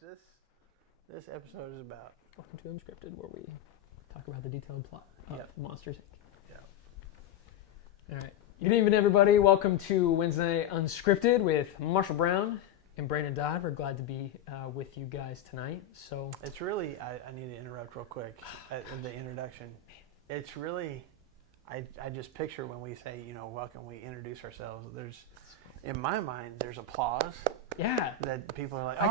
what this episode is about. Welcome to Unscripted, where we talk about the detailed plot of Monsters, Inc. Yeah. All right. Good evening, everybody. Welcome to Wednesday Unscripted with Marshall Brown and Brandon Dodd. We're glad to be with you guys tonight. So it's really, I need to interrupt real quick in the introduction. It's really, I just picture when we say, welcome, we introduce ourselves. In my mind, there's applause. Yeah. That people are like,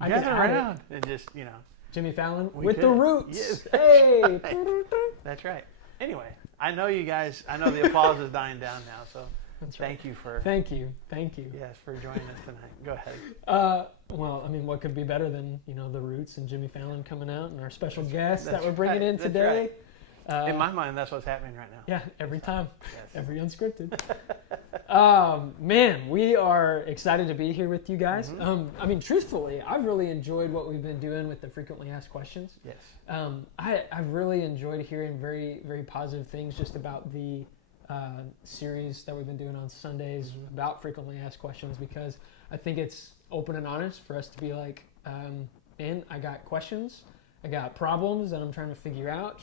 I gather could around. And just, Jimmy Fallon We with could. the Roots. Yes. Hey. That's right. Anyway, I know you guys, the applause is dying down now, so That's right. thank you for... Thank you. Yes, for joining us tonight. Go ahead. Well, I mean, what could be better than, the Roots and Jimmy Fallon coming out and our special guest that That's we're bringing right. in That's today. right. In my mind, that's what's happening right now. Yeah, every time. Yes. Every Unscripted. Man, we are excited to be here with you guys. Mm-hmm. Truthfully, I've really enjoyed what we've been doing with the frequently asked questions. Yes. I've really enjoyed hearing very, very positive things just about the series that we've been doing on Sundays about frequently asked questions, because I think it's open and honest for us to be like, man, I got questions, I got problems that I'm trying to figure out,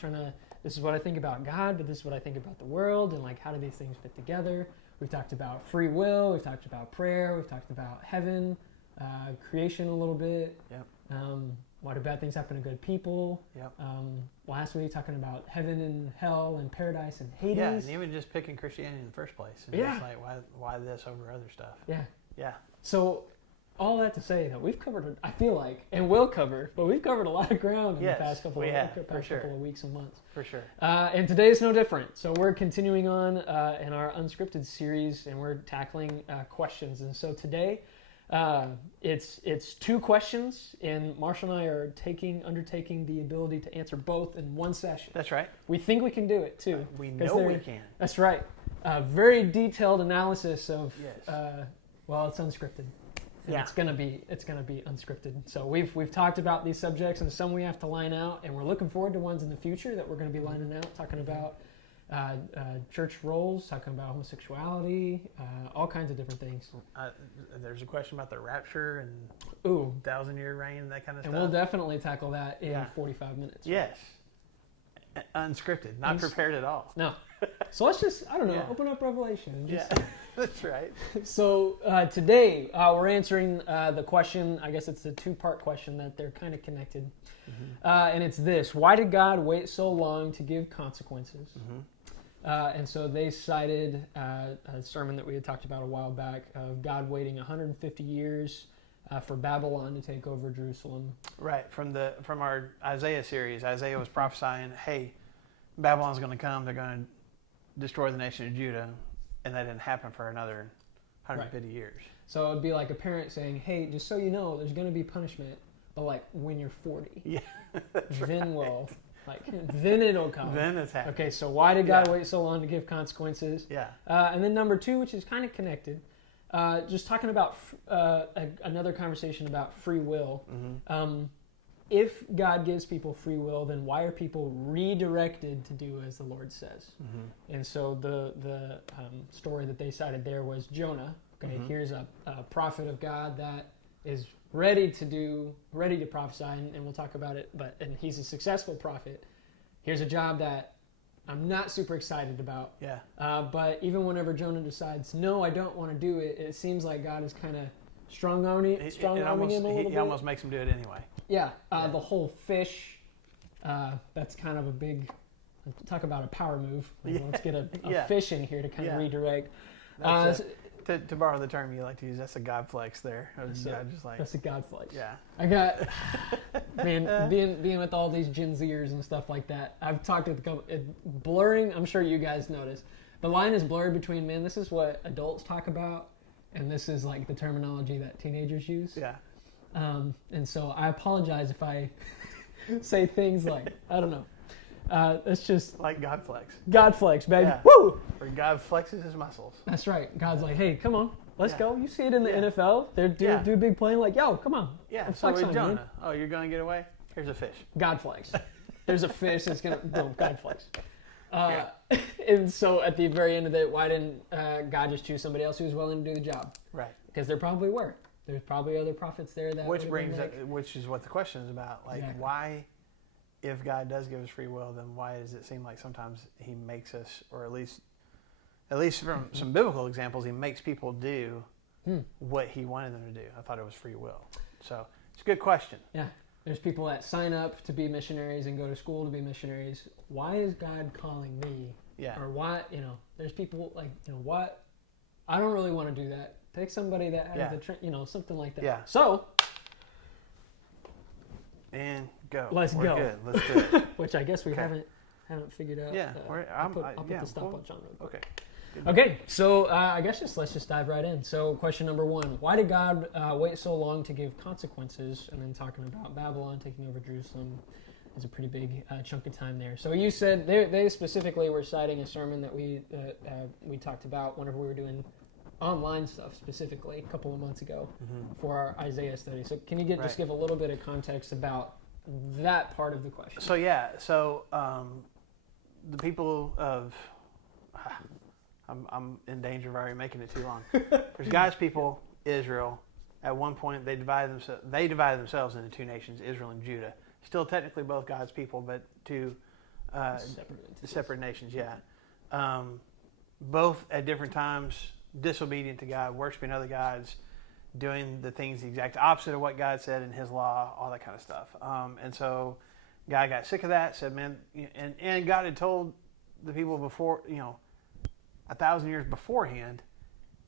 this is what I think about God, but this is what I think about the world, and like, how do these things fit together? We've talked about free will, we've talked about prayer, we've talked about heaven, creation a little bit. Yep. Why do bad things happen to good people? Yep. Last week talking about heaven and hell and paradise and Hades. Yeah, and even just picking Christianity in the first place. And Yeah. Just like, why this over other stuff? Yeah. Yeah. So all that to say that we've covered, I feel like, and will cover, but we've covered a lot of ground in Yes, the past couple we of have, for sure. couple of weeks and months. For sure. And today is no different. So we're continuing on in our Unscripted series, and we're tackling questions. And so today, it's two questions, and Marshall and I are undertaking the ability to answer both in one session. That's right. We think we can do it too. We know we can. That's right. Very detailed analysis of. Yes. Well, it's unscripted. And Yeah. it's gonna be unscripted. So we've talked about these subjects, and some we have to line out, and we're looking forward to ones in the future that we're going to be lining out, talking about church roles, talking about homosexuality, all kinds of different things. There's a question about the rapture and Ooh, 1,000-year reign, that kind of and stuff. we'll definitely tackle that in Yeah. 45 minutes. Yes. Unscripted, not prepared at all. No. So let's just, Yeah. open up Revelation. And just, Yeah, that's right. So today we're answering the question. I guess it's a two-part question that they're kind of connected, and it's this: why did God wait so long to give consequences? And so they cited a sermon that we had talked about a while back of God waiting 150 years for Babylon to take over Jerusalem. Right, from our Isaiah series, Isaiah was prophesying, hey, Babylon's going to come, they're going to destroy the nation of Judah, and that didn't happen for another 150 years. So it'd be like a parent saying, hey, just so you know, there's going to be punishment, but like when you're 40, Yeah, then then it'll come. then it's happening. Okay, so why did God wait so long to give consequences? Yeah. And then number two, which is kind of connected, just talking about another conversation about free will. If God gives people free will, then why are people redirected to do as the Lord says? And so the story that they cited there was Jonah. Okay, here's a prophet of God that is ready to prophesy, and we'll talk about it. And he's a successful prophet. Here's a job that I'm not super excited about. Yeah. But even whenever Jonah decides, no, I don't want to do it, it seems like God is kind of strong-arming him a little bit. He almost makes him do it anyway. Yeah, the whole fish, that's kind of a big, talk about a power move. Let's get a fish in here to kind of redirect. To borrow the term you like to use, that's a God flex there. That's a God flex. Yeah. I got, man, being with all these Gen Zers and stuff like that, I've talked with a couple, blurring, I'm sure you guys notice, the line is blurred between, man, this is what adults talk about, and this is like the terminology that teenagers use. Yeah. And so I apologize if I say things like, I don't know. It's just like God flex. God flex, baby. Yeah. Woo! Where God flexes his muscles. That's right. God's like, hey, come on, let's go. You see it in the NFL. They do a big play, like, yo, come on. Yeah. I'm So with on Jonah, you're gonna get away? Here's a fish. God flex. There's a fish that's gonna boom. God flex. And so at the very end of it, why didn't God just choose somebody else who was willing to do the job? Right. Because there probably were. There's probably other prophets there that Which would've brings been up, which is what the question is about. Like, Exactly. why, if God does give us free will, then why does it seem like sometimes He makes us, or at least from some biblical examples, He makes people do what He wanted them to do? I thought it was free will. So it's a good question. Yeah. There's people that sign up to be missionaries and go to school to be missionaries. Why is God calling me? Yeah. Or why, there's people like, what? I don't really want to do that. Take somebody that has something like that. Yeah. So, And go. Let's We're go. Good. Let's do it. which I guess we Okay. haven't figured out. Yeah. I'll put the stopwatch on real quick. Okay. Okay, so I guess let's just dive right in. So question number 1, why did God wait so long to give consequences? And then talking about Babylon taking over Jerusalem is a pretty big chunk of time there. So you said they specifically were citing a sermon that we talked about whenever we were doing online stuff specifically a couple of months ago for our Isaiah study. So can you just give a little bit of context about that part of the question? So the people of... I'm in danger of already making it too long. There's God's people, Israel. At one point, they divided themselves into two nations, Israel and Judah. Still technically both God's people, but two separate nations. Yeah, both at different times disobedient to God, worshiping other gods, doing the things the exact opposite of what God said in His law, all that kind of stuff. And so God got sick of that. Said, "Man," and God had told the people before, 1,000 years beforehand,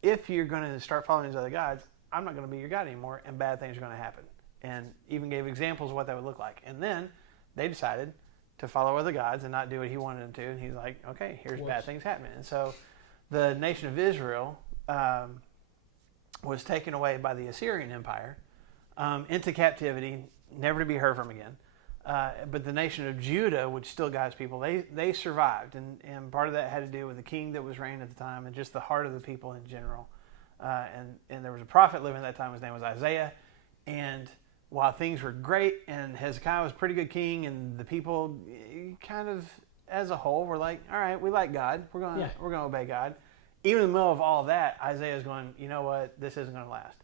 if you're going to start following these other gods, I'm not going to be your God anymore, and bad things are going to happen. And even gave examples of what that would look like. And then they decided to follow other gods and not do what He wanted them to. And He's like, okay, here's bad things happening. And so the nation of Israel was taken away by the Assyrian Empire into captivity, never to be heard from again. But the nation of Judah, which still God's people, they survived. And part of that had to do with the king that was reigning at the time and just the heart of the people in general. And there was a prophet living at that time. His name was Isaiah. And while things were great and Hezekiah was a pretty good king, and the people kind of, as a whole, were like, all right, we like God. We're going to obey God. Even in the middle of all of that, Isaiah's going, you know what? This isn't going to last.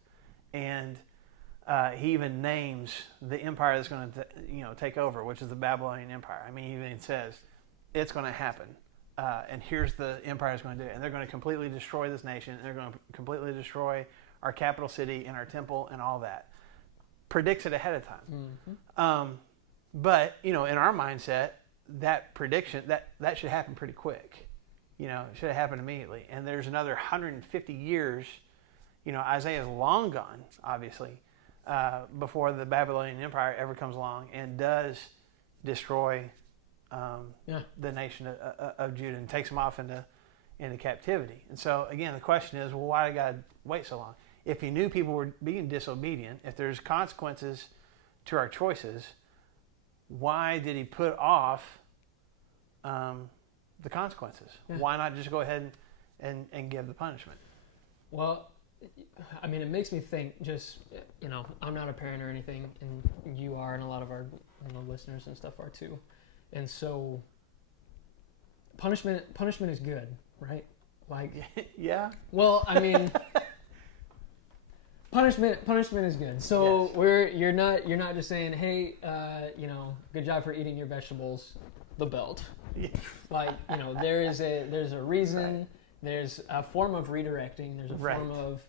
And he even names the empire that's going to take over, which is the Babylonian Empire. I mean, he even says it's going to happen, and here's the empire is going to do it. And they're going to completely destroy this nation, and they're going to completely destroy our capital city and our temple and all that. Predicts it ahead of time. But in our mindset, that prediction that should happen pretty quick. It should have happened immediately. And there's another 150 years. Isaiah is long gone, obviously. Before the Babylonian Empire ever comes along and does destroy the nation of Judah and takes them off into captivity. And so, again, the question is, well, why did God wait so long? If He knew people were being disobedient, if there's consequences to our choices, why did He put off the consequences? Yeah. Why not just go ahead and give the punishment? Well, I mean, it makes me think, just, I'm not a parent or anything, and you are, and a lot of our listeners and stuff are too. And so punishment is good, right? Like, yeah. Well, I mean, punishment is good. So yes. You're not just saying, hey, good job for eating your vegetables, the belt. Yeah. Like, there's a reason. Right. There's a form of redirecting. There's a form of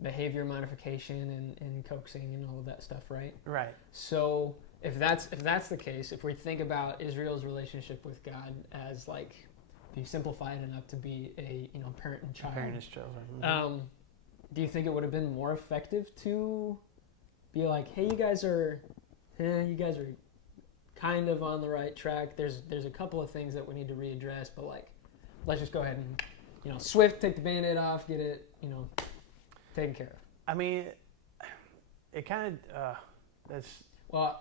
behavior modification and coaxing and all of that stuff, right? Right. So if that's the case, if we think about Israel's relationship with God as, like, if you simplify it enough to be a parent and child. Parent and children. Mm-hmm. Do you think it would have been more effective to be like, hey, you guys are kind of on the right track. There's a couple of things that we need to readdress, but, like, let's just go ahead and swift, take the Band-Aid off, get it, taken care of. I mean, it kind of, that's... Well,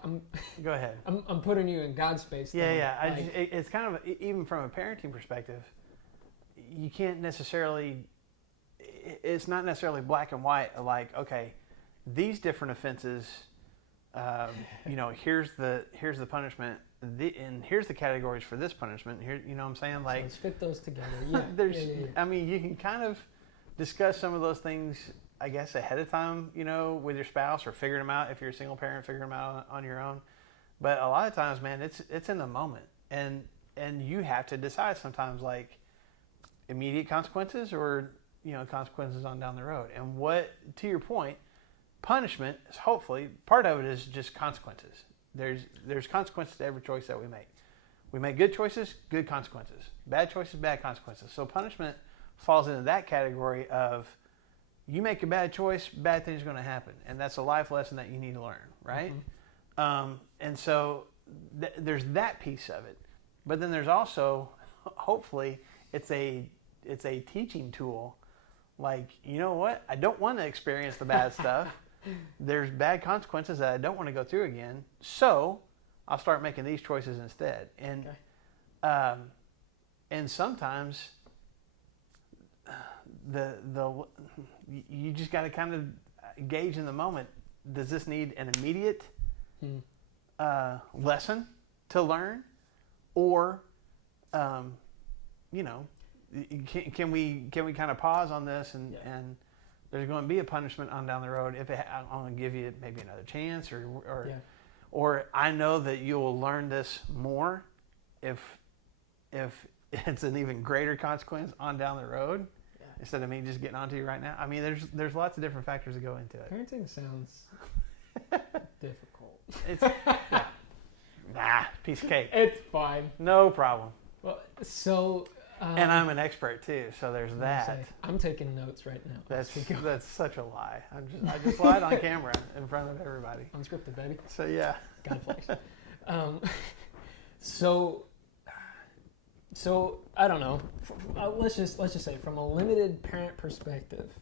go ahead. I'm putting you in God's space. Yeah. It's kind of, even from a parenting perspective, you can't necessarily, it's not necessarily black and white, like, okay, these different offenses, here's the punishment, and here's the categories for this punishment. Here, what I'm saying? Like, so let's fit those together. Yeah. I mean, you can kind of discuss some of those things I guess, ahead of time, with your spouse, or figuring them out if you're a single parent, figuring them out on your own. But a lot of times, man, it's in the moment, and you have to decide sometimes, like, immediate consequences or consequences on down the road. And what, to your point, punishment is hopefully part of it is just consequences. There's consequences to every choice that we make. We make good choices, good consequences. Bad choices, bad consequences. So punishment falls into that category of, you make a bad choice, bad things are going to happen, and that's a life lesson that you need to learn, right? And so there's that piece of it, but then there's also, hopefully, it's a teaching tool. Like, you know what? I don't want to experience the bad stuff. There's bad consequences that I don't want to go through again. So I'll start making these choices instead. And and sometimes you just got to kind of gauge in the moment. Does this need an immediate lesson to learn, or can we kind of pause on this and there's going to be a punishment on down the road if I'm going to give you maybe another chance, or I know that you'll learn this more if it's an even greater consequence on down the road instead of me just getting onto you right now. I mean, there's lots of different factors that go into it. Parenting sounds difficult. It's piece of cake. It's fine. No problem. Well, so. And I'm an expert too, so there's that. I'm taking notes right now. That's such a lie. I just lied on camera in front of everybody. Unscripted, baby. So yeah. God flex. So I don't know. Let's just say, from a limited parent perspective,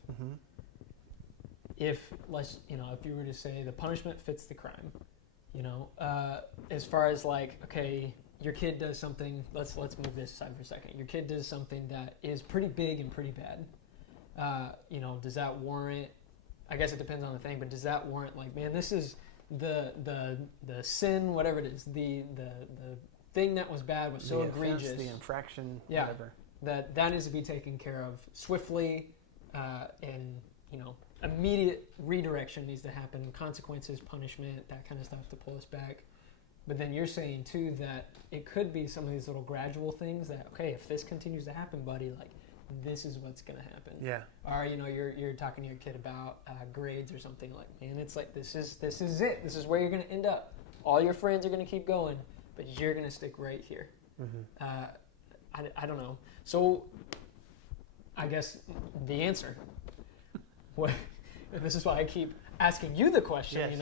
if you were to say the punishment fits the crime, as far as like, okay, your kid does something. Let's move this aside for a second. Your kid does something that is pretty big and pretty bad. Does that warrant? I guess it depends on the thing, but does that warrant, like, man, this is the sin, whatever it is, the thing that was bad was so egregious, the infraction, whatever, that needs to be taken care of swiftly, and immediate redirection needs to happen, consequences, punishment, that kind of stuff to pull us back. But then you're saying too that it could be some of these little gradual things that, okay, if this continues to happen, buddy, like, this is what's gonna happen. Yeah. Or you're talking to your kid about grades or something, like, man, it's like this is it. This is where you're gonna end up. All your friends are gonna keep going, but you're gonna stick right here. I don't know. So I guess the answer. What? This is why I keep asking you the question. Yes.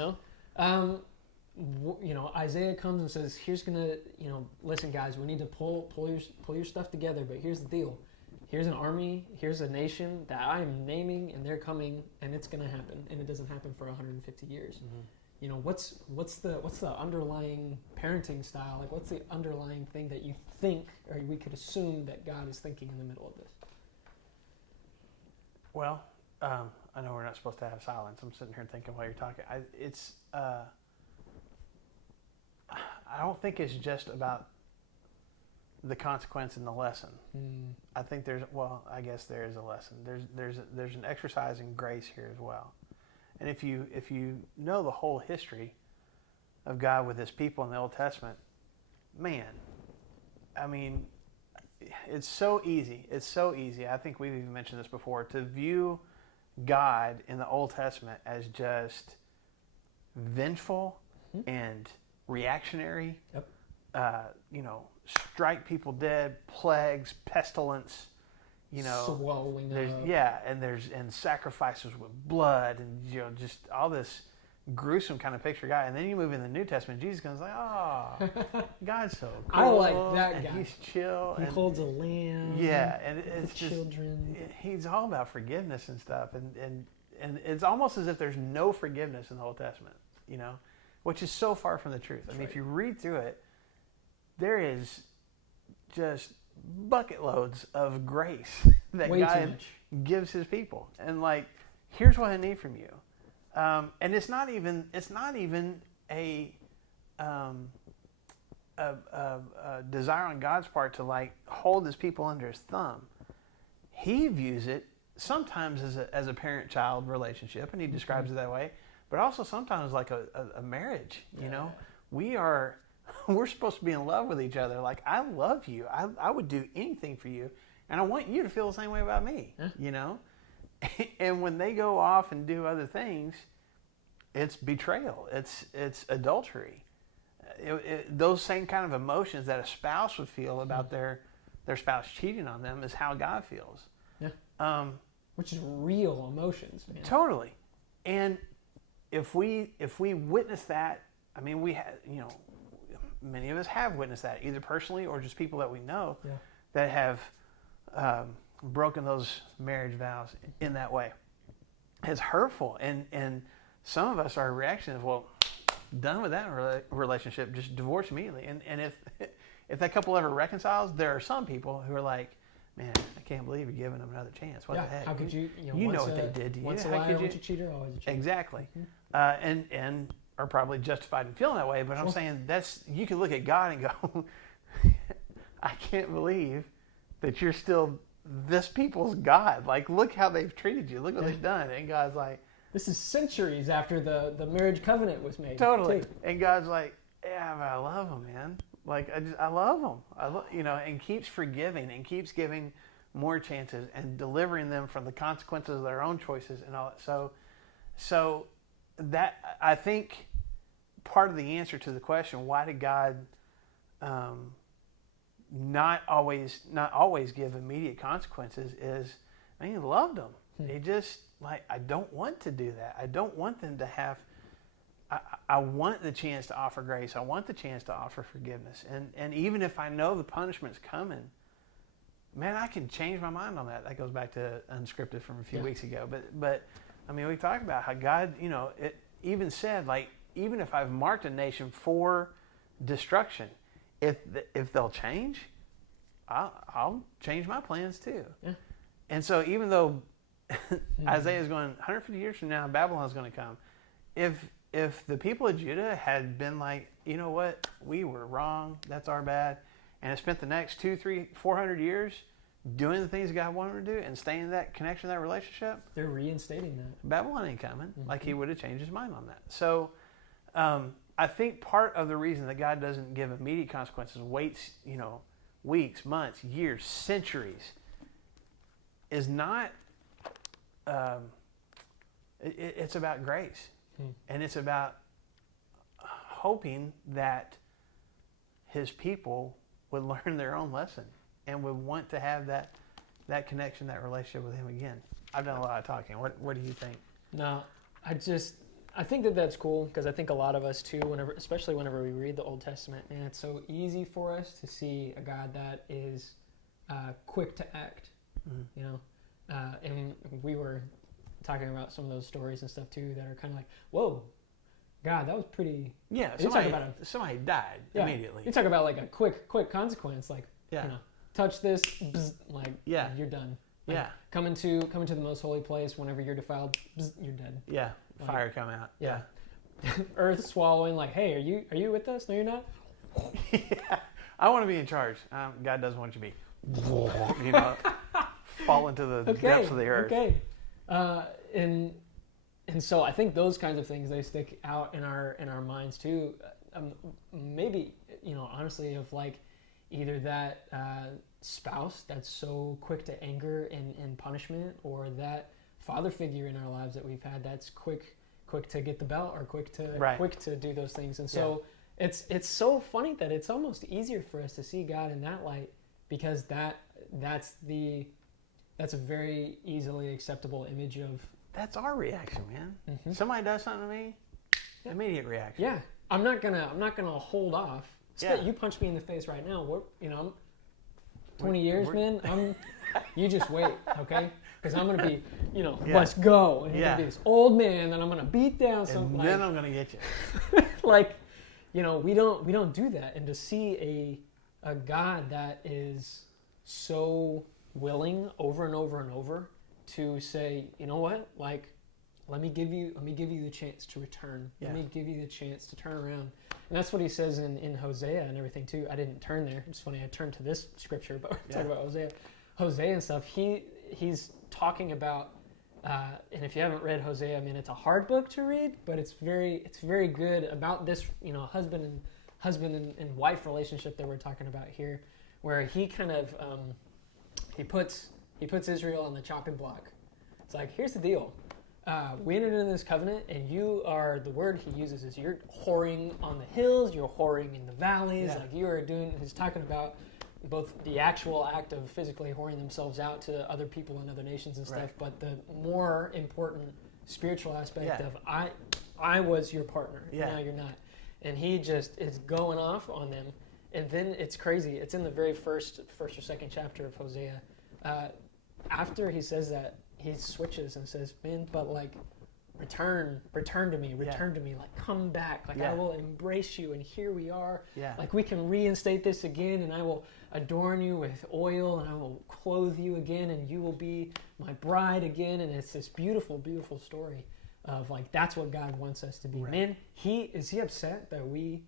Isaiah comes and says, here's gonna, listen, guys, we need to pull your stuff together, but here's the deal. Here's an army, here's a nation that I'm naming, and they're coming, and it's gonna happen, and it doesn't happen for 150 years. What's the underlying parenting style? Like, what's the underlying thing that you think, or we could assume that God is thinking in the middle of this? Well, I know we're not supposed to have silence. I'm sitting here thinking while you're talking. I don't think it's just about the consequence and the lesson. I think I guess there is a lesson. There's an exercise in grace here as well. And if you know the whole history of God with his people in the Old Testament, man, I mean, it's so easy. It's so easy. I think we've even mentioned this before, to view God in the Old Testament as just vengeful and reactionary, strike people dead, plagues, pestilence, swallowing and sacrifices with blood, and just all this gruesome kind of picture guy. And then you move in the New Testament, Jesus comes like, God's so cool. I like that and guy. He's chill. He holds a lamb. Yeah, and it's just children. He's all about forgiveness and stuff, and it's almost as if there's no forgiveness in the Old Testament, which is so far from the truth. I mean, if you read through it, there is just bucket loads of grace that God gives his people, and like, here's what I need from you, and it's not even a desire on God's part to like hold his people under his thumb. He views it sometimes as a parent-child relationship, and he describes it that way, but also sometimes like a marriage. You know, we're supposed to be in love with each other. Like, I love you. I would do anything for you, and I want you to feel the same way about me. You know, and when they go off and do other things, it's betrayal. It's adultery. Those same kind of emotions that a spouse would feel about their spouse cheating on them is how God feels. Yeah. Which is real emotions, man. Totally. And if we witness that, I mean, we have, you know, many of us have witnessed that, either personally or just people that we know that have broken those marriage vows in that way. It's hurtful, and some of us, our reaction is, well, done with that relationship, just divorce immediately. And if that couple ever reconciles, there are some people who are like, man, I can't believe you're giving them another chance. What the heck? How could you? You know what they did to you. Once a liar, once a cheater, always a cheater. Exactly. And are probably justified in feeling that way. But I'm saying you can look at God and go, I can't believe that you're still this people's God. Like, look how they've treated you. Look what they've done. And God's like, this is centuries after the marriage covenant was made. Totally. Too. And God's like, yeah, but I love them, man. Like, I love them. You know, and keeps forgiving and keeps giving more chances and delivering them from the consequences of their own choices and all that. So that, I think, part of the answer to the question, why did God not always give immediate consequences, is, I mean, he loved them. He just, like, I don't want to do that. I don't want them to have, I want the chance to offer grace. I want the chance to offer forgiveness. And even if I know the punishment's coming, man, I can change my mind on that. That goes back to Unscripted from a few weeks ago. But I mean, we talked about how God, you know, it even said, like, even if I've marked a nation for destruction, if they'll change, I'll change my plans too. Yeah. And so even though Isaiah's going 150 years from now, Babylon's going to come, if the people of Judah had been like, you know what, we were wrong, that's our bad, and had spent the next 200, 300, 400 years doing the things God wanted them to do and staying in that connection, that relationship, they're reinstating that. Babylon ain't coming. Like, he would have changed his mind on that. So I think part of the reason that God doesn't give immediate consequences, waits, you know, weeks, months, years, centuries, is not, it's about grace. And it's about hoping that his people would learn their own lesson and would want to have that connection, that relationship with him again. I've done a lot of talking. What do you think? No, I think that's cool, because I think a lot of us too, especially whenever we read the Old Testament, and it's so easy for us to see a God that is quick to act, you know, and we were talking about some of those stories and stuff too that are kind of like, whoa, God, that was pretty. Yeah, somebody died immediately. You talk about like a quick consequence, like, you know, touch this, bzz, like, you're done. Like, come into the most holy place. Whenever you're defiled, bzz, you're dead. Yeah, like, fire come out. Yeah. Earth swallowing. Like, hey, are you with us? No, you're not. Yeah, I want to be in charge. God doesn't want you to be, you know, fall into the depths of the earth. Okay. And so I think those kinds of things, they stick out in our minds too. Maybe, you know, honestly, of like either that spouse that's so quick to anger and punishment, or that father figure in our lives that we've had that's quick to get the belt, or quick to do those things. And so it's so funny that it's almost easier for us to see God in that light, because that's a very easily acceptable image of. That's our reaction, man. Somebody does something to me, immediate reaction. Yeah, I'm not gonna hold off. You punch me in the face right now. You know, 20 years, man. You just wait, okay? Because I'm gonna be, you know, let's go, and you're gonna be this old man, and I'm gonna beat down some. And then I'm gonna get you. Like, you know, we don't do that, and to see a God that is so willing over and over and over to say, you know what, like, let me give you the chance to return. Let me give you the chance to turn around. And that's what he says in Hosea and everything too. I didn't turn there. It's funny, I turned to this scripture, but we're talking about Hosea and stuff. he's talking about, and if you haven't read Hosea, I mean, it's a hard book to read, but it's very good about this, husband and wife relationship that we're talking about here, where he kind of he puts Israel on the chopping block. It's like, here's the deal. We entered into this covenant, and the word he uses is you're whoring on the hills, you're whoring in the valleys, like you are doing, he's talking about both the actual act of physically whoring themselves out to other people and other nations and stuff, but the more important spiritual aspect of I was your partner, now you're not. And he just is going off on them. And then it's crazy. It's in the very first or second chapter of Hosea. After he says that, he switches and says, man, but like, return to me, like come back, like I will embrace you, and here we are. Like we can reinstate this again, and I will adorn you with oil, and I will clothe you again, and you will be my bride again. And it's this beautiful, beautiful story of like, that's what God wants us to be. Man, is he upset that we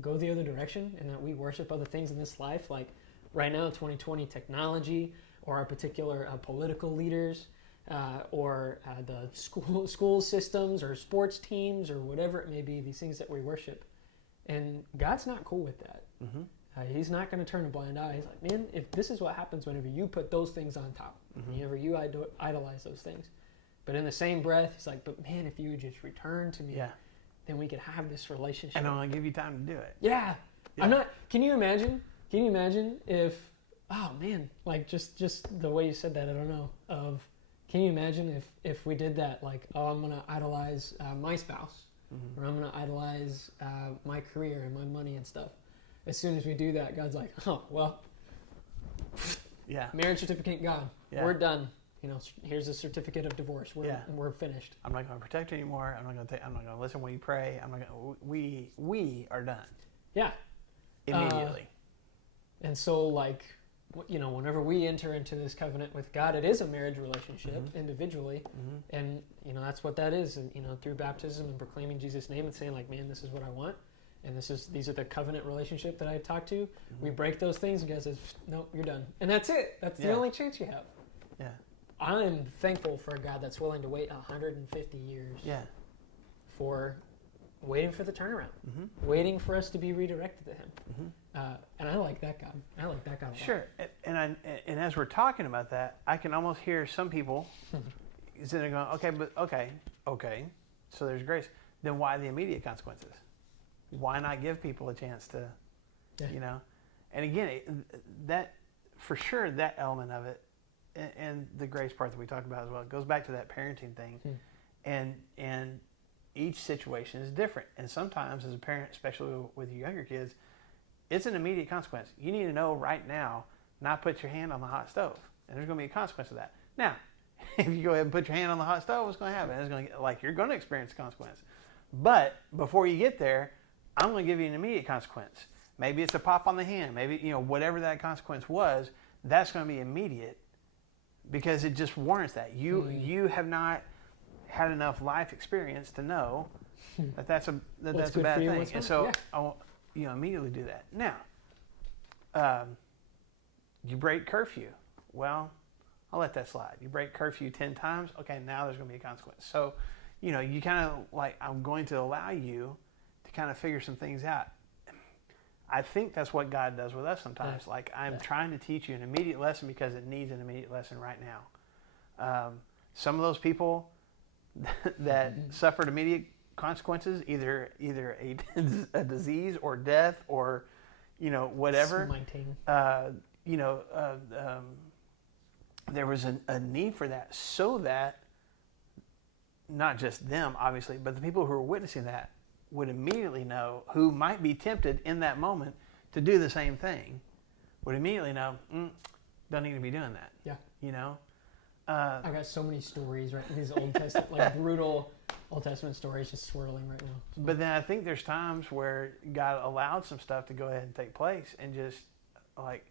go the other direction and that we worship other things in this life? Like right now, 2020 technology, or our particular political leaders, or the school systems, or sports teams, or whatever it may be, these things that we worship. And God's not cool with that. He's not going to turn a blind eye. He's like, man, if this is what happens whenever you put those things on top, whenever you idolize those things. But in the same breath, he's like, but man, if you would just return to me, then we could have this relationship. And I'm going to give you time to do it. Can you imagine if, oh man, like just the way you said that, I don't know, can you imagine if we did that, like, oh, I'm going to idolize my spouse, or I'm going to idolize my career and my money and stuff. As soon as we do that, God's like, oh, well, marriage certificate gone. We're done. Here's a certificate of divorce. We're finished. I'm not going to protect you anymore. I'm not going to listen when you pray. We are done. Yeah. Immediately. And so, like, whenever we enter into this covenant with God, it is a marriage relationship individually. And, that's what that is. And, through baptism and proclaiming Jesus' name and saying, like, man, this is what I want. And these are the covenant relationship that I talked to. We break those things, and God says, nope, you're done. And that's it. That's the only chance you have. Yeah. I'm thankful for a God that's willing to wait 150 years for waiting for the turnaround, waiting for us to be redirected to him. And I like that God. I like that God a lot. Sure. And as we're talking about that, I can almost hear some people sitting there going, okay, so there's grace. Then why the immediate consequences? Why not give people a chance to, And again, that for sure, that element of it, and the grace part that we talked about as well, it goes back to that parenting thing. And each situation is different. And sometimes as a parent, especially with your younger kids, it's an immediate consequence. You need to know right now, not put your hand on the hot stove. And there's going to be a consequence of that. Now, if you go ahead and put your hand on the hot stove, what's going to happen? It's going to you're going to experience a consequence. But before you get there, I'm going to give you an immediate consequence. Maybe it's a pop on the hand. Maybe, whatever that consequence was, that's going to be immediate because it just warrants that. You have not had enough life experience to know that that's a bad thing. And so I'll immediately do that. Now, you break curfew. Well, I'll let that slide. You break curfew 10 times. Okay, now there's going to be a consequence. So, you kind of like, I'm going to allow you to kind of figure some things out. I think that's what God does with us sometimes. Like, I'm trying to teach you an immediate lesson because it needs an immediate lesson right now. Some of those people that suffered immediate consequences, either a disease or death or, whatever. There was a need for that so that not just them, obviously, but the people who are witnessing that would immediately know, who might be tempted in that moment to do the same thing, would immediately know, don't need to be doing that. Yeah. I got so many stories, right? These Old Testament, like brutal Old Testament stories just swirling right now. So. But then I think there's times where God allowed some stuff to go ahead and take place and just like,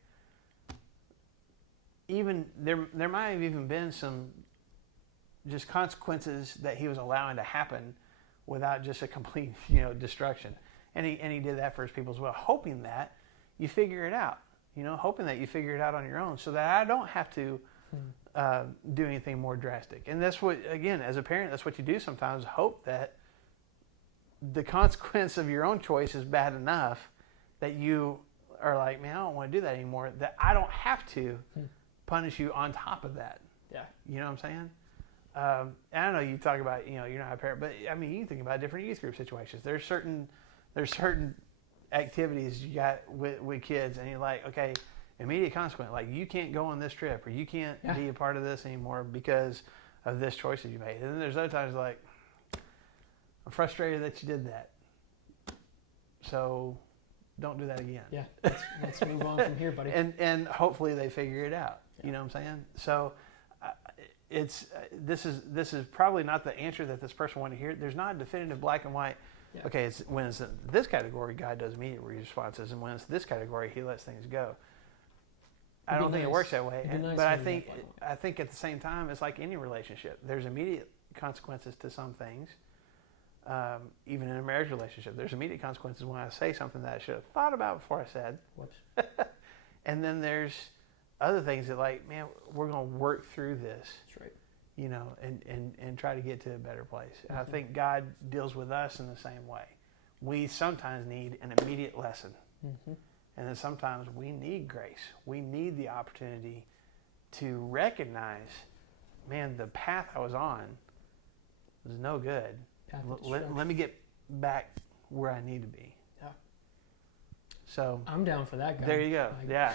even there might have even been some just consequences that he was allowing to happen without just a complete, destruction. And he did that for his people as well, hoping that you figure it out, hoping that you figure it out on your own so that I don't have to do anything more drastic. And that's what, again, as a parent, that's what you do sometimes, hope that the consequence of your own choice is bad enough that you are like, man, I don't want to do that anymore, that I don't have to punish you on top of that. Yeah. You know what I'm saying? And I know you talk about, you're not a parent, but I mean, you can think about different youth group situations. There's certain activities you got with kids, and you're like, okay, immediate consequence, like you can't go on this trip, or you can't be a part of this anymore because of this choice that you made. And then there's other times like, I'm frustrated that you did that, so don't do that again. Yeah, let's move on from here, buddy. And hopefully they figure it out. Yeah. You know what I'm saying? So this is probably not the answer that this person wanted to hear. There's not a definitive black and white. Yeah. Okay, when it's in this category, God does immediate responses, and when it's this category, He lets things go. I don't think it works that way. But I think at the same time, it's like any relationship. There's immediate consequences to some things. Even in a marriage relationship, there's immediate consequences when I say something that I should have thought about before I said. Whoops. And then there's other things that, like, man, we're going to work through this. That's right. And try to get to a better place. And I think God deals with us in the same way. We sometimes need an immediate lesson. And then sometimes we need grace. We need the opportunity to recognize, man, the path I was on was no good. Let me get back where I need to be. Yeah. So I'm down for that, God. There you go. Yeah,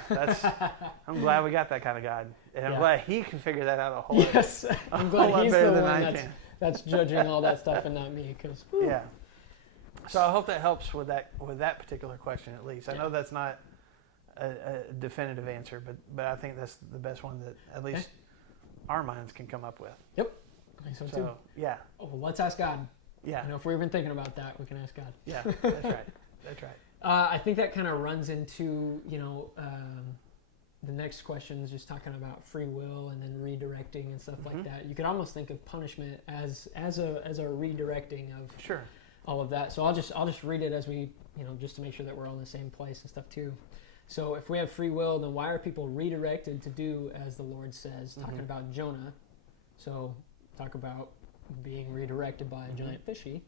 I'm glad we got that kind of God, and I'm glad He can figure that out a whole lot. I'm glad He's the one that's judging all that stuff and not me. Yeah. So I hope that helps with that particular question at least. I know that's not a definitive answer, but I think that's the best one that at least our minds can come up with. Yep. I think so too. Yeah. Oh, well, let's ask God. Yeah. If we're even thinking about that, we can ask God. Yeah, that's right. That's right. I think that kind of runs into, the next question is just talking about free will and then redirecting and stuff like that. You could almost think of punishment as a redirecting of all of that. So I'll just read it as we, just to make sure that we're all in the same place and stuff too. So if we have free will, then why are people redirected to do as the Lord says? Talking about Jonah. So talk about being redirected by a giant fishy.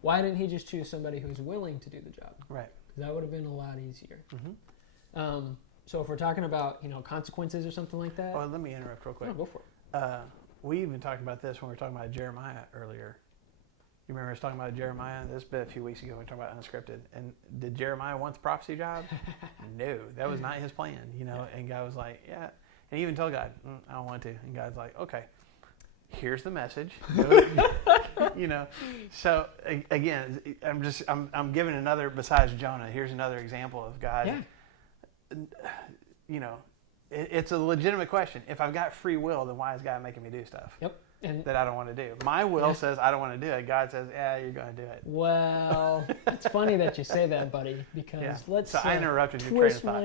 Why didn't He just choose somebody who's willing to do the job? Right. Because that would have been a lot easier. So if we're talking about, consequences or something like that. Oh, let me interrupt real quick. No, go for it. We even talked about this when we were talking about Jeremiah earlier. You remember us talking about Jeremiah? This has been a few weeks ago. We were talking about Unscripted. And did Jeremiah want the prophecy job? No, that was not his plan, And God was like, yeah. And he even told God, I don't want to. And God's like, okay, here's the message. So again, I'm giving another, besides Jonah, here's another example of God. Yeah. It's a legitimate question. If I've got free will, then why is God making me do stuff? Yep. And that I don't want to do? My will says I don't want to do it. God says, yeah, you're going to do it. Well, it's funny that you say that, buddy, because let's I interrupted your train of thought.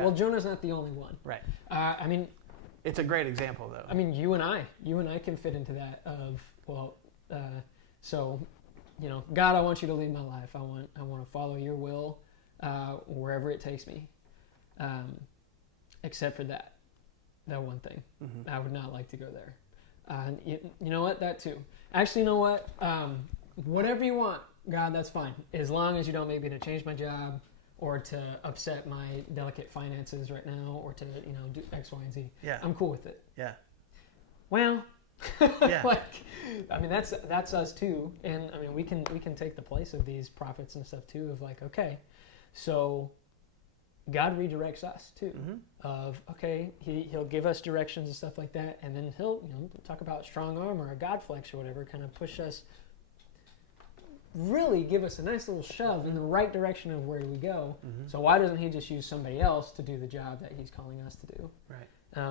Well, Jonah's not the only one. Right. It's a great example, though. You and I can fit into that of, God, I want you to lead my life. I want to follow your will wherever it takes me. Except for that one thing. I would not like to go there. You know what? That too. Actually, you know what? Whatever you want, God, that's fine. As long as you don't make me to change my job or to upset my delicate finances right now or to, do X, Y, and Z. Yeah. I'm cool with it. Yeah. Well, that's us too. And we can take the place of these prophets and stuff too of like, okay, so God redirects us too. Of okay, he'll give us directions and stuff like that, and then he'll talk about strong arm or a God flex or whatever, kind of push us, really give us a nice little shove in the right direction of where we go. So why doesn't He just use somebody else to do the job that He's calling us to do? Right. I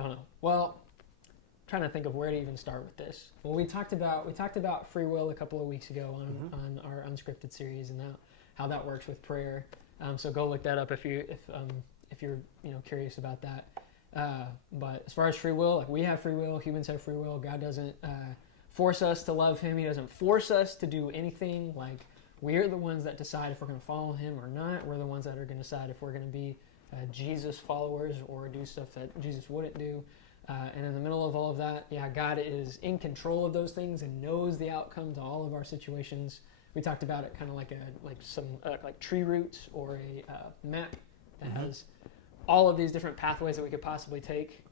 don't know. Well, I'm trying to think of where to even start with this. Well, we talked about free will a couple of weeks ago on our Unscripted series and how that works with prayer. So go look that up if you're curious about that. But as far as free will, we have free will. Humans have free will. God doesn't force us to love Him. He doesn't force us to do anything. We're the ones that decide if we're going to follow Him or not. We're the ones that are going to decide if we're going to be Jesus followers or do stuff that Jesus wouldn't do. And in the middle of all of that, God is in control of those things and knows the outcomes of all of our situations. We talked about it kind of like some tree roots or a map that has all of these different pathways that we could possibly take.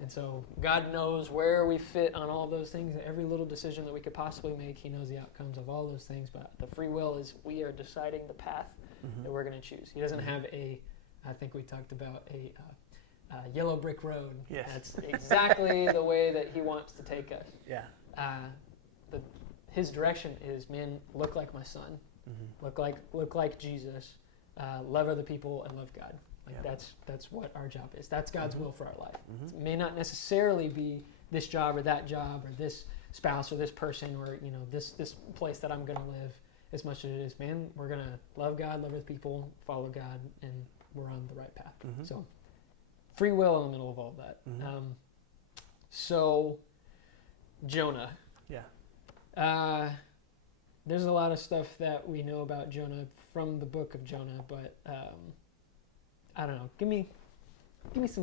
And so God knows where we fit on all of those things. Every little decision that we could possibly make, he knows the outcomes of all those things. But the free will is we are deciding the path that we're going to choose. He doesn't have I think we talked about a yellow brick road. Yes. That's exactly the way that he wants to take us. Yeah. His direction is, man, look like my son, look like Jesus, love other people and love God. That's what our job is. That's God's will for our life. It may not necessarily be this job or that job or this spouse or this person or this place that I'm going to live, as much as it is, man, we're going to love God, love other people, follow God, and we're on the right path. So free will in the middle of all of that. So Jonah. Yeah. There's a lot of stuff that we know about Jonah from the book of Jonah, but I don't know. Give me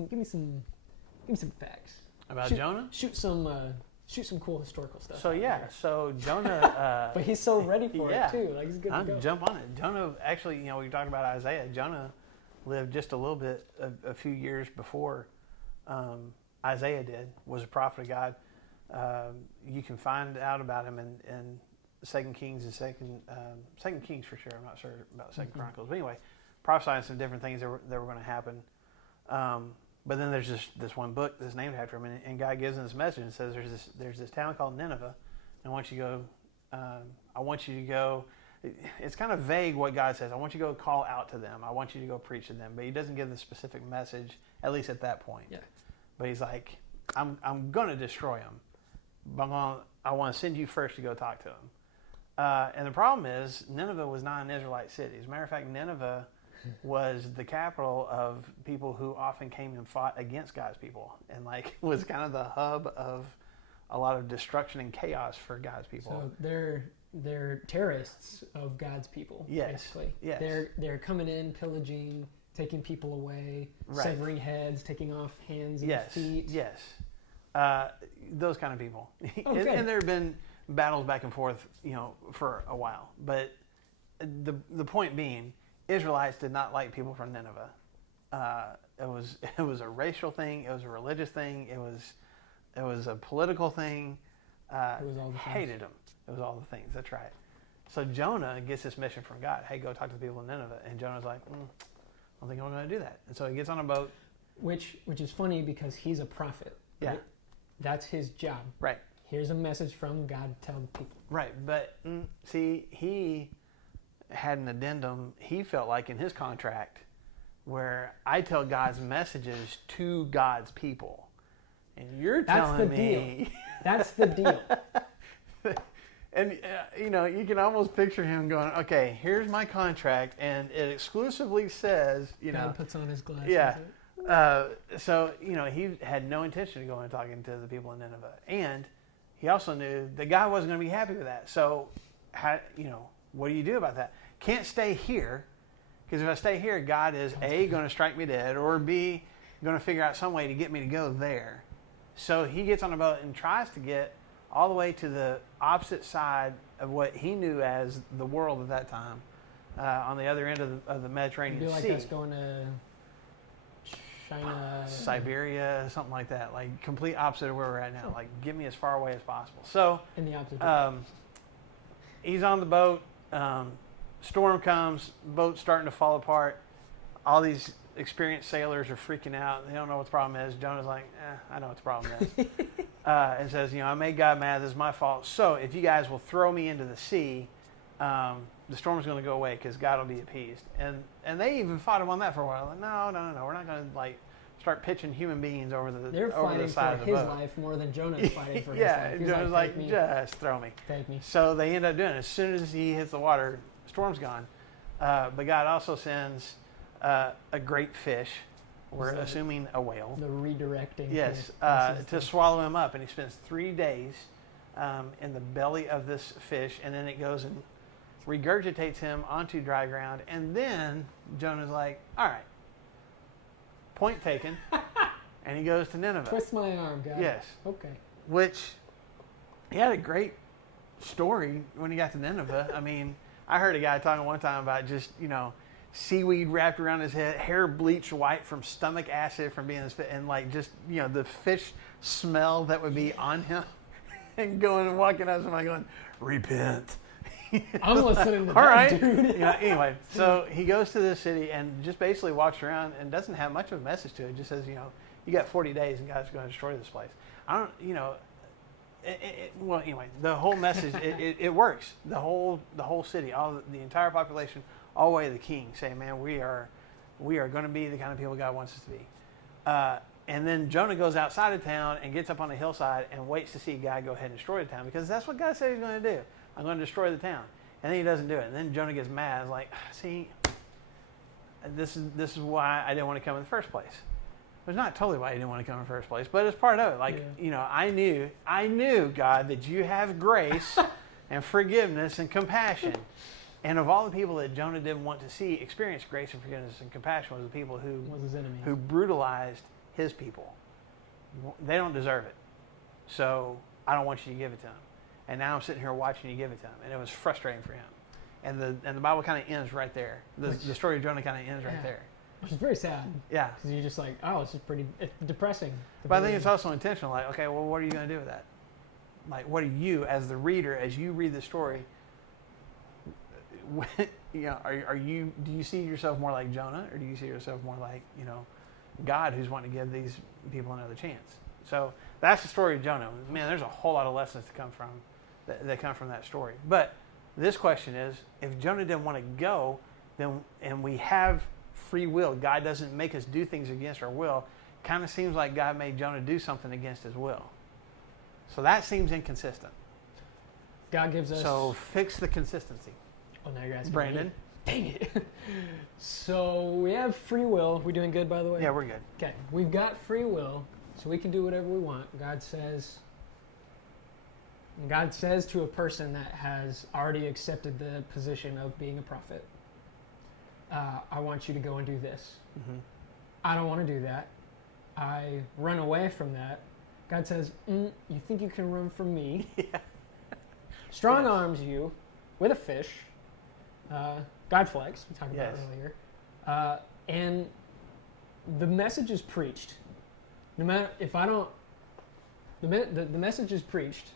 some facts About Jonah. Shoot some cool historical stuff. So Jonah. But he's so ready for it too. Like he's good to go. Jump on it. Jonah actually, we talk about Isaiah. Jonah lived just a little bit, a few years before Isaiah did. Was a prophet of God. You can find out about him in 2 Kings and 2 Kings for sure. I'm not sure about 2 Chronicles. But anyway, prophesying some different things that were going to happen. But then there's this one book that's named after him, and God gives him this message and says there's this town called Nineveh, and I want you to go. It's kind of vague what God says. I want you to go call out to them. I want you to go preach to them. But he doesn't give the specific message, at least at that point. Yeah. But he's like, I'm going to destroy them. But I want to send you first to go talk to them. And the problem is, Nineveh was not an Israelite city. As a matter of fact, Nineveh was the capital of people who often came and fought against God's people, and was kind of the hub of a lot of destruction and chaos for God's people. So they're terrorists of God's people, basically. Yes. They're coming in, pillaging, taking people away, severing heads, taking off hands and feet. Yes. Those kind of people. Okay. And there have been battles back and forth, for a while. But the point being, Israelites did not like people from Nineveh. It was a racial thing. It was a religious thing. It was a political thing. It was all the things. Hated them. It was all the things. That's right. So Jonah gets this mission from God. Hey, go talk to the people in Nineveh. And Jonah's like, I don't think I'm going to do that. And so he gets on a boat. Which is funny because he's a prophet. Right? Yeah. That's his job. Right. Here's a message from God. Tell the people. Right. But see, he had an addendum he felt like in his contract where I tell God's messages to God's people. And you're telling me... That's the deal. And, you can almost picture him going, okay, here's my contract, and it exclusively says, God puts on his glasses. Yeah. So, he had no intention of going and talking to the people in Nineveh. And he also knew that God wasn't going to be happy with that. So, what do you do about that? Can't stay here, because if I stay here, God is A, going to strike me dead, or B, going to figure out some way to get me to go there. So he gets on a boat and tries to get all the way to the opposite side of what he knew as the world at that time, on the other end of the Mediterranean It'd be like Sea. us going to China, Siberia, something like that. Like complete opposite of where we're at now. Like get me as far away as possible. So in the opposite he's on the boat. Storm comes. Boat's starting to fall apart. All these experienced sailors are freaking out. They don't know what the problem is. Jonah's like, I know what the problem is. And says, I made God mad. This is my fault. So if you guys will throw me into the sea, the storm's going to go away because God will be appeased. And they even fought him on that for a while. Like, no. We're not going to start pitching human beings over the They're over fighting the side for of the his boat. life more than Jonah's fighting for his Yeah, life. and Jonah's like, just throw me. Take me. So they end up doing it. As soon as he hits the water, storm's gone. But God also sends a great fish. We're assuming a whale. The redirecting. Yes, to swallow him up. And he spends 3 days in the belly of this fish, and then it goes and regurgitates him onto dry ground. And then Jonah's like, all right, point taken, and he goes to Nineveh. Twist my arm, guys. Yes. Okay. Which, he had a great story when he got to Nineveh. I mean, I heard a guy talking one time about just, seaweed wrapped around his head, hair bleached white from stomach acid from being and like just, the fish smell that would be on him, and going and walking out somebody going, repent. I'm listening to All that, right. dude. Anyway, so he goes to this city and just basically walks around and doesn't have much of a message to it. Just says, you got 40 days and God's going to destroy this place. I don't, well, anyway, the whole message, it works. The whole city, the entire population, all the way to the king, saying, man, we are going to be the kind of people God wants us to be. And then Jonah goes outside of town and gets up on a hillside and waits to see God go ahead and destroy the town, because that's what God said he's going to do. I'm going to destroy the town. And then he doesn't do it. And then Jonah gets mad. It's like, see, this is why I didn't want to come in the first place. It's not totally why he didn't want to come in the first place, but it's part of it. Like, I knew, God, that you have grace and forgiveness and compassion. And of all the people that Jonah didn't want to see experience grace and forgiveness and compassion was the people who brutalized his people. They don't deserve it. So I don't want you to give it to them. And now I'm sitting here watching you give it to him. And it was frustrating for him. And the Bible kind of ends right there. The story of Jonah kind of ends right there. Which is very sad. Yeah. Because you're just like, oh, this is it's depressing. But I think it's also intentional. Like, okay, well, what are you going to do with that? Like, what are you, as the reader, as you read the story, do you see yourself more like Jonah, or do you see yourself more like, God, who's wanting to give these people another chance? So that's the story of Jonah. Man, there's a whole lot of lessons to come from that come from that story. But this question is, if Jonah didn't want to go, and we have free will, God doesn't make us do things against our will, kind of seems like God made Jonah do something against his will. So that seems inconsistent. God gives us... So fix the consistency. Oh, now you're asking Brandon. me. Dang it. So we have free will. We doing good, by the way? Yeah, we're good. Okay. We've got free will, so we can do whatever we want. God says to a person that has already accepted the position of being a prophet, I want you to go and do this. Mm-hmm. I don't want to do that. I run away from that. God says, you think you can run from me? Yeah. Strong arms you with a fish. God flex, we talked about earlier. And the message is preached. No matter if I don't, the message is preached.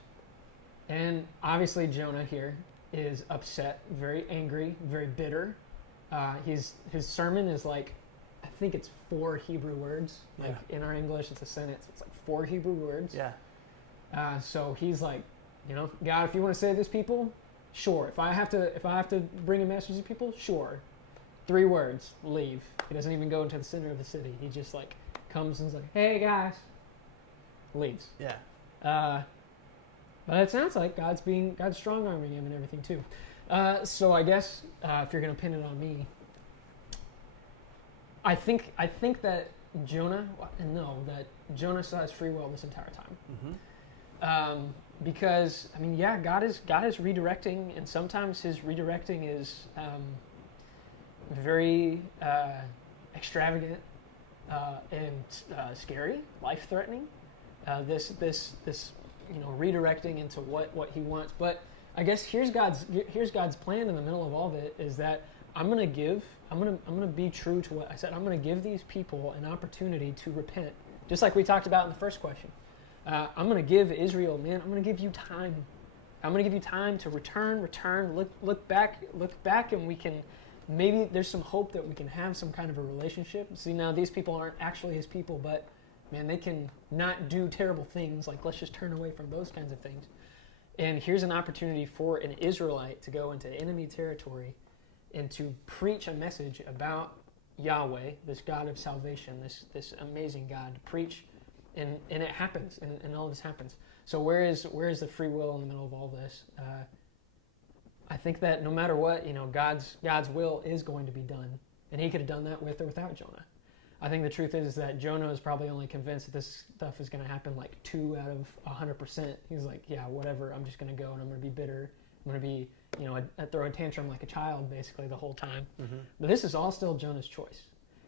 And obviously Jonah here is upset, very angry, very bitter. His sermon is like, I think it's 4 Hebrew words. Like in our English, it's a sentence. It's like 4 Hebrew words. Yeah. So he's like, God, if you want to save this people, sure. If I have to bring a message to people, sure. 3 words, leave. He doesn't even go into the center of the city. He just like comes and is like, hey guys, leaves. Yeah. But it sounds like God's strong arming him and everything too. So I guess if you're going to pin it on me, I think that Jonah still has free will this entire time. Mm-hmm. Because God is redirecting, and sometimes his redirecting is very extravagant and scary, life-threatening. This redirecting into what he wants. But I guess here's God's plan in the middle of all of it, is that I'm gonna be true to what I said. I'm gonna give these people an opportunity to repent, just like we talked about in the first question. I'm gonna give Israel, man. I'm gonna give you time. I'm gonna give you time to return. Look back, and we can maybe there's some hope that we can have some kind of a relationship. See, now these people aren't actually his people, but man, they can not do terrible things. Like, let's just turn away from those kinds of things. And here's an opportunity for an Israelite to go into enemy territory and to preach a message about Yahweh, this God of salvation, this amazing God, to preach, and it happens, and all this happens. So where is the free will in the middle of all this? I think that no matter what, God's will is going to be done, and he could have done that with or without Jonah. I think the truth is that Jonah is probably only convinced that this stuff is going to happen like 2 out of 100%. He's like, yeah, whatever. I'm just going to go and I'm going to be bitter. I'm going to be, I throw a tantrum like a child basically the whole time. Mm-hmm. But this is all still Jonah's choice.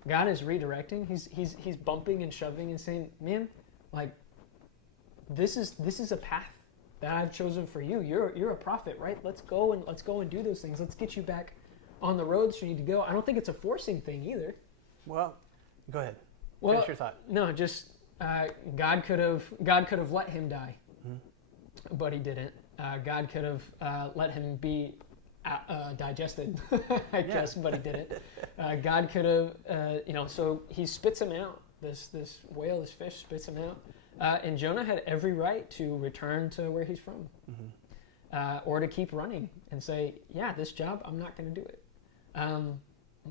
God is redirecting. He's bumping and shoving and saying, man, like, this is a path that I've chosen for you. You're a prophet, right? Let's go and do those things. Let's get you back on the roads you need to go. I don't think it's a forcing thing either. Well, go ahead. Well, finish your thought. No, just God could have let him die, but he didn't. God could have let him be digested, I guess, but he didn't. God could have, so he spits him out. This whale, this fish spits him out. And Jonah had every right to return to where he's from, or to keep running and say, yeah, this job, I'm not going to do it.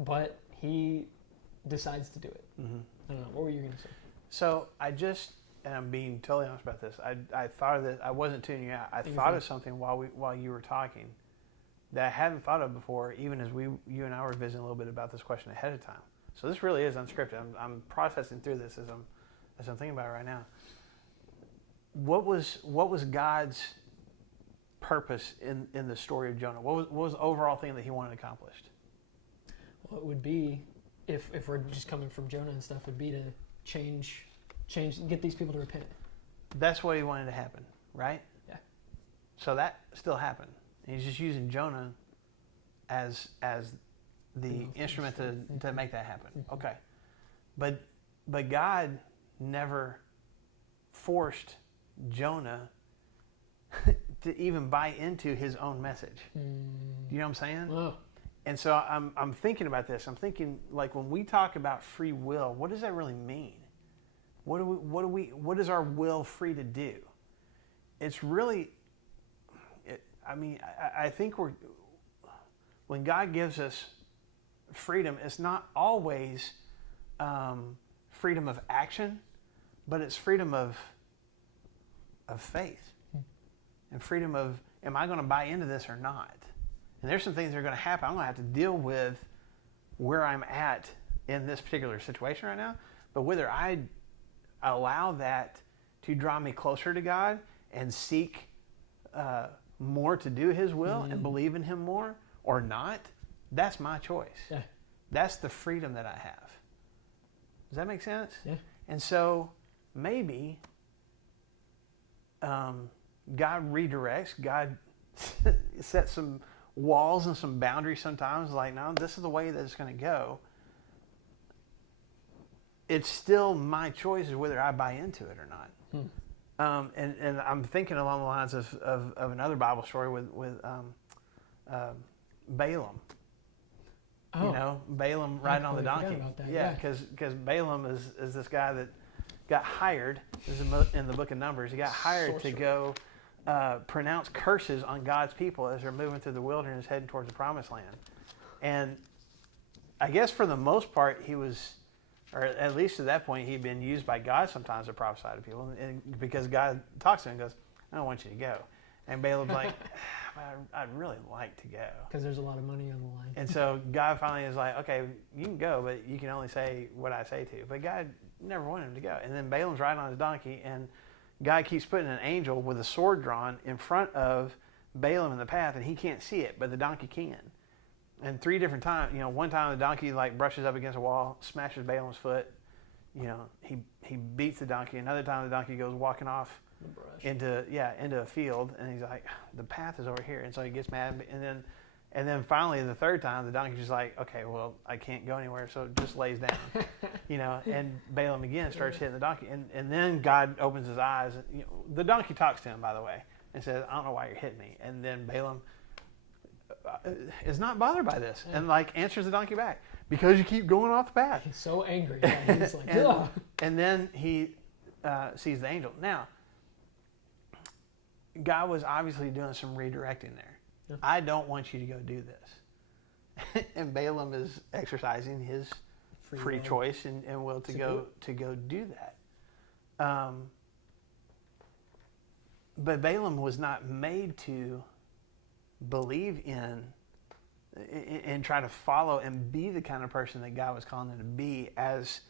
But he decides to do it. I don't know. What were you going to say? So and I'm being totally honest about this. I thought of this. I wasn't tuning you out. I thought of something while you were talking that I hadn't thought of before, even as you and I were visiting a little bit about this question ahead of time. So this really is unscripted. I'm processing through this as I'm thinking about it right now. What was God's purpose in the story of Jonah? What was the overall thing that he wanted accomplished? Well, it would be, if we're just coming from Jonah and stuff, would be to change, get these people to repent. That's what he wanted to happen, right? Yeah. So that still happened. And he's just using Jonah as the instrument to make that happen. Okay. But God never forced Jonah to even buy into his own message. You know what I'm saying? Oh. And so I'm thinking about this. I'm thinking, like, when we talk about free will, what does that really mean? What is our will free to do? It's really, I think when God gives us freedom, it's not always freedom of action, but it's freedom of faith and freedom of, am I going to buy into this or not? And there's some things that are going to happen. I'm going to have to deal with where I'm at in this particular situation right now. But whether I allow that to draw me closer to God and seek more to do His will and believe in Him more or not, that's my choice. Yeah. That's the freedom that I have. Does that make sense? Yeah. And so maybe God redirects. God sets some walls and some boundaries sometimes, like, no, this is the way that it's going to go. It's still my choice as whether I buy into it or not. And I'm thinking along the lines of another Bible story with Balaam. Oh. You know, Balaam riding on the donkey. Yeah, because Balaam is this guy that got hired. This is in the book of Numbers. He got hired to go pronounce curses on God's people as they're moving through the wilderness heading towards the promised land. And I guess for the most part, he was, or at least to that point, he'd been used by God sometimes to prophesy to people. And because God talks to him and goes, I don't want you to go. And Balaam's like, I'd really like to go. Because there's a lot of money on the line. And so God finally is like, okay, you can go, but you can only say what I say to you. But God never wanted him to go. And then Balaam's riding on his donkey, and God keeps putting an angel with a sword drawn in front of Balaam in the path, and he can't see it, but the donkey can. And 3 different times, one time the donkey like brushes up against a wall, smashes Balaam's foot. He beats the donkey. Another time the donkey goes walking off into a field, and he's like, the path is over here. And so he gets mad, and then finally the 3rd time the donkey's just like, okay, well, I can't go anywhere, so it just lays down. And Balaam again starts hitting the donkey, and then God opens his eyes. The donkey talks to him, by the way, and says, I don't know why you're hitting me. And then Balaam is not bothered by this, and like answers the donkey back, because you keep going off the path. He's so angry. He's like, and then he sees the angel. Now, God was obviously doing some redirecting there. Yeah. I don't want you to go do this. And Balaam is exercising his free choice and will to go do that. But Balaam was not made to believe in and try to follow and be the kind of person that God was calling him to be, as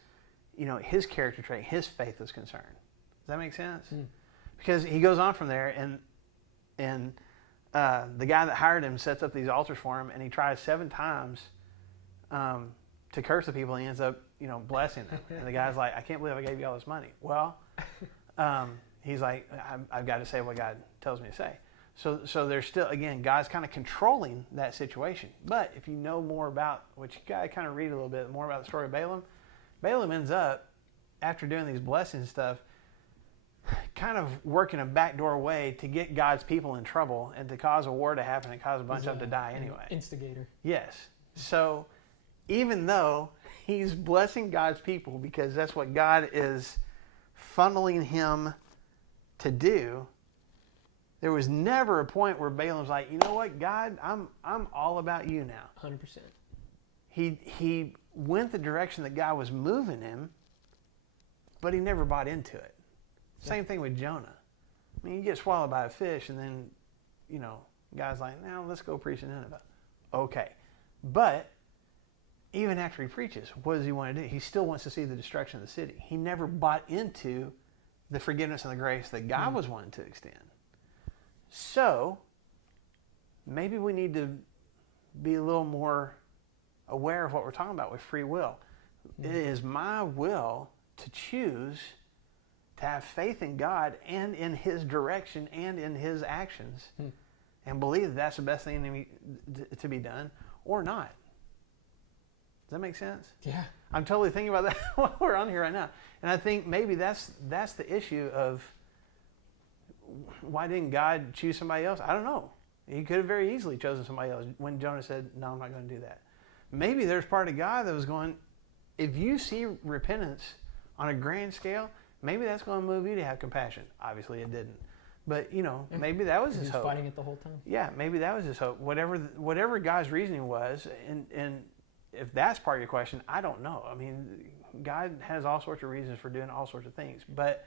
his character trait, his faith is concerned. Does that make sense? Because he goes on from there, and the guy that hired him sets up these altars for him, and he tries 7 times to curse the people. And he ends up, blessing them. And the guy's like, I can't believe I gave you all this money. Well, he's like, I've got to say what God tells me to say. So there's still, again, God's kind of controlling that situation. But if you know more about, which you got to kind of read a little bit more about the story of Balaam, Balaam ends up, after doing these blessings stuff, kind of working a backdoor way to get God's people in trouble and to cause a war to happen and cause a bunch of them to die anyway. Instigator. Yes. So even though he's blessing God's people because that's what God is funneling him to do, there was never a point where Balaam's like, you know what, God, I'm all about you now. 100%. He went the direction that God was moving him, but he never bought into it. Same thing with Jonah. I mean, you get swallowed by a fish, and then, God's like, now let's go preach in Nineveh. Okay. But even after he preaches, what does he want to do? He still wants to see the destruction of the city. He never bought into the forgiveness and the grace that God was wanting to extend. So, maybe we need to be a little more aware of what we're talking about with free will. It is my will to choose to have faith in God and in his direction and in his actions and believe that that's the best thing to be done or not. Does that make sense? Yeah. I'm totally thinking about that while we're on here right now. And I think maybe that's the issue of why didn't God choose somebody else? I don't know. He could have very easily chosen somebody else when Jonah said, no, I'm not going to do that. Maybe there's part of God that was going, if you see repentance on a grand scale, maybe that's going to move you to have compassion. Obviously it didn't. But, maybe that was his hope. He was fighting it the whole time. Yeah, maybe that was his hope. Whatever God's reasoning was, and if that's part of your question, I don't know. I mean, God has all sorts of reasons for doing all sorts of things. But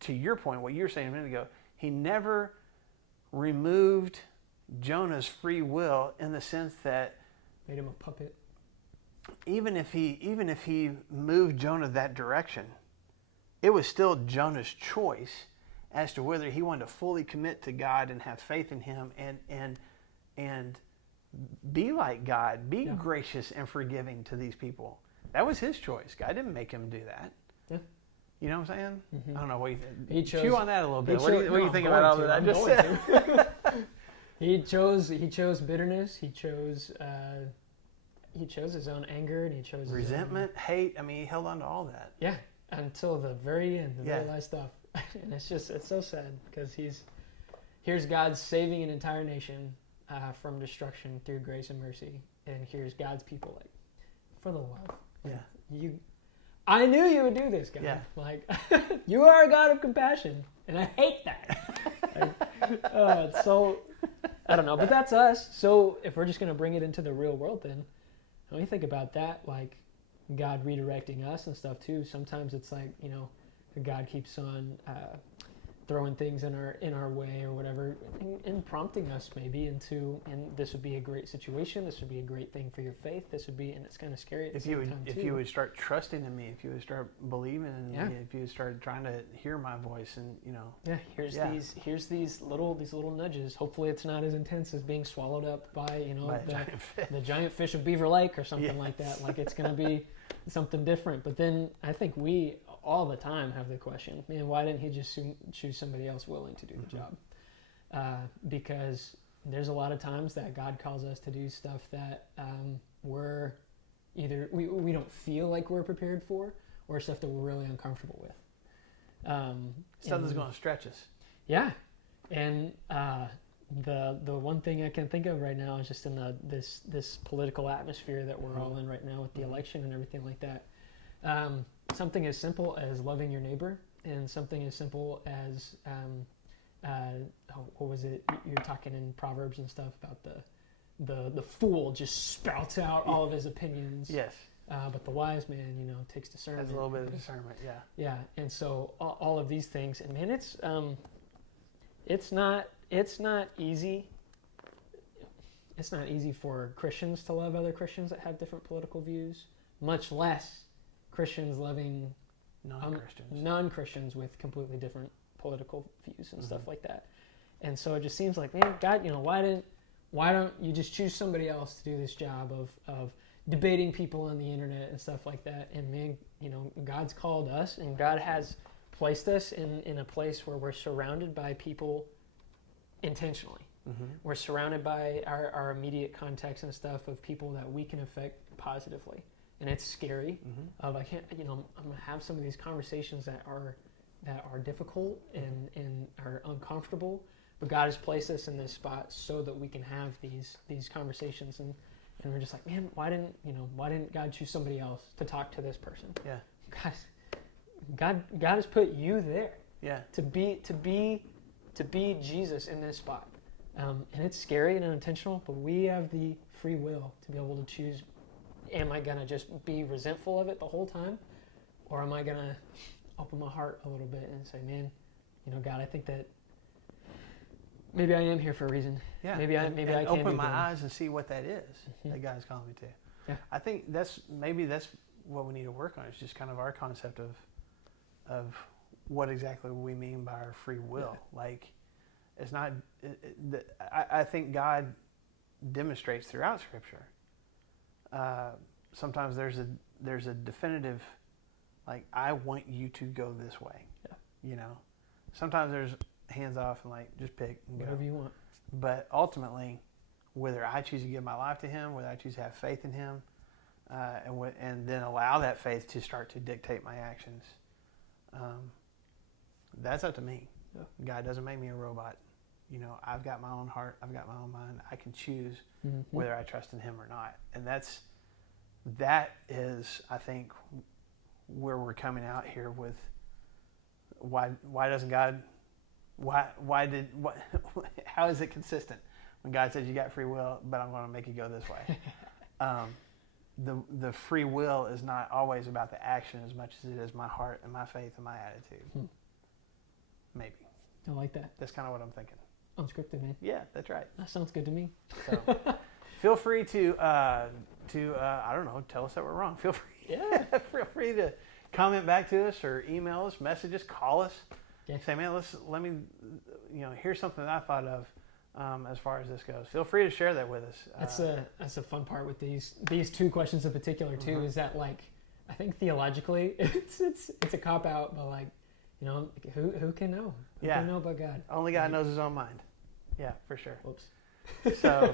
to your point, what you were saying a minute ago, he never removed Jonah's free will in the sense that made him a puppet. Even if he moved Jonah that direction, it was still Jonah's choice as to whether he wanted to fully commit to God and have faith in him and be like God, be gracious and forgiving to these people. That was his choice. God didn't make him do that. Yeah. You know what I'm saying? Mm-hmm. I don't know what you think. Chew on that a little bit. What do you think about all that I just said? He chose bitterness. He chose his own anger, and he chose resentment, hate. I mean, he held on to all that. Yeah, until the very end, the very last stuff. And it's so sad because here's God saving an entire nation from destruction through grace and mercy, and here's God's people like, for the love. Yeah. I knew you would do this, God. Yeah. Like, you are a God of compassion, and I hate that. It's so, I don't know, but that's us. So if we're just going to bring it into the real world, then when you think about that, like God redirecting us and stuff too, sometimes it's like, God keeps on throwing things in our way or whatever, and prompting us maybe into, and this would be a great situation, this would be a great thing for your faith, this would be, and it's kind of scary at the same time too. If you would start trusting in me, if you would start believing in me, if you would start trying to hear my voice, and here's these little nudges. Hopefully it's not as intense as being swallowed up by the giant fish of Beaver Lake or something like that. Like it's going to be something different. But then I think we all the time have the question, man, why didn't he just choose somebody else willing to do the job? Because there's a lot of times that God calls us to do stuff that we're either we don't feel like we're prepared for, or stuff that we're really uncomfortable with. Stuff that's going to stretch us. Yeah, and the one thing I can think of right now is just in this political atmosphere that we're all in right now with the election and everything like that. Something as simple as loving your neighbor, and something as simple as what was it? You're talking in Proverbs and stuff about the fool just spouts out all of his opinions. Yes. But the wise man, takes discernment. Has a little bit of discernment, yeah. Yeah, and so all of these things, and man, it's not easy. It's not easy for Christians to love other Christians that have different political views, much less Christians loving non-Christians with completely different political views and stuff like that. And so it just seems like, man, God, why don't you just choose somebody else to do this job of debating people on the internet and stuff like that. And man, you know, God's called us, and God has placed us in a place where we're surrounded by people intentionally. Mm-hmm. We're surrounded by our immediate context and stuff of people that we can affect positively. And it's scary. Mm-hmm. I can't, you know, I'm gonna have some of these conversations that are difficult and are uncomfortable. But God has placed us in this spot so that we can have these conversations, and we're just like, man, why didn't God choose somebody else to talk to this person? Yeah. Guys, God has put you there. Yeah. To be Jesus in this spot. And it's scary and unintentional, but we have the free will to be able to choose, am I going to just be resentful of it the whole time? Or am I going to open my heart a little bit and say, man, you know, God, I think that maybe I am here for a reason. Yeah. Maybe I can open my good. eyes and see what that is Mm-hmm. that God's calling me to. Yeah. I think that's what we need to work on. It's just kind of our concept of what exactly we mean by our free will. Yeah. Like, it's not. I think God demonstrates throughout Scripture. Sometimes there's a definitive, like, I want you to go this way. Yeah. You know. Sometimes there's hands off and like just pick and go. Whatever you want. But ultimately, whether I choose to give my life to Him, whether I choose to have faith in Him, and then allow that faith to start to dictate my actions, that's up to me. Yeah. God doesn't make me a robot. You know, I've got my own heart. I've got my own mind. I can choose Mm-hmm. whether I trust in Him or not. And that is, I think, where we're coming out here with why doesn't God, how is it consistent when God says you got free will, but I'm going to make you go this way? The free will is not always about the action as much as it is my heart and my faith and my attitude. I like that. That's kind of what I'm thinking. Unscripted, man. Yeah, that's right. That sounds good to me. So feel free to I don't know, tell us that we're wrong. Feel free. Yeah. Feel free to comment back to us or email us, message us, call us. Yeah. Say, man, let me, here's something that I thought of as far as this goes. Feel free to share that with us. That's the fun part with these two questions in particular too. Mm-hmm. Is that, like, I think theologically it's a cop out, but, like, you know, who can know? Who can know but God? Only God knows His own mind. Yeah, for sure. Whoops. So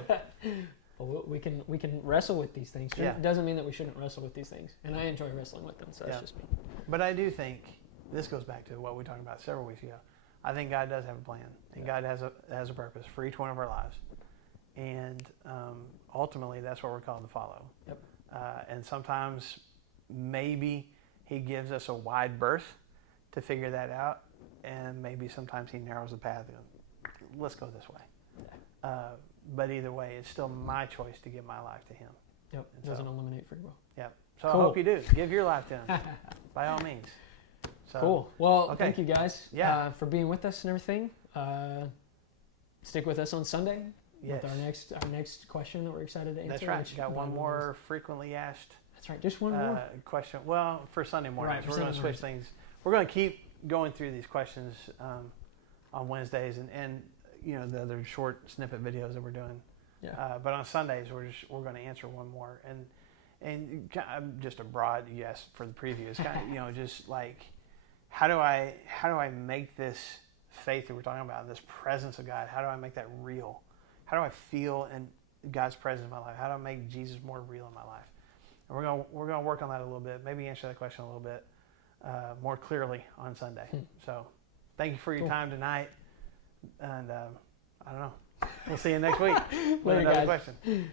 well, we can wrestle with these things. Yeah. It doesn't mean that we shouldn't wrestle with these things, and I enjoy wrestling with them. So that's just me. But I do think this goes back to what we talked about several weeks ago. I think God does have a plan, and God has a purpose for each one of our lives, and ultimately that's what we're called to follow. Yep. And sometimes maybe He gives us a wide berth to figure that out, and maybe sometimes He narrows the path. Let's go this way. But either way, it's still my choice to give my life to Him. Yep. Doesn't eliminate free will. Yep. So Cool. I hope you do. Give your life to Him, by all means. So, Cool. Well, okay. thank you guys for being with us and everything. Stick with us on Sunday Yes. with our next question that we're excited to answer. That's right. which Got one God more willing frequently asked That's right. Just one more. question. Well, for Sunday mornings, Right, for we're going to Sunday switch things. We're going to keep going through these questions on Wednesdays and the other short snippet videos that we're doing. Yeah. But on Sundays, we're going to answer one more and just a broad yes for the preview. It's kind of just like how do I make this faith that we're talking about, this presence of God? How do I make that real? How do I feel in God's presence in my life? How do I make Jesus more real in my life? And we're gonna work on that a little bit. Maybe answer that question a little bit more clearly on Sunday. So thank you for your time tonight, and I don't know. We'll see you next week with Later, another guys. question.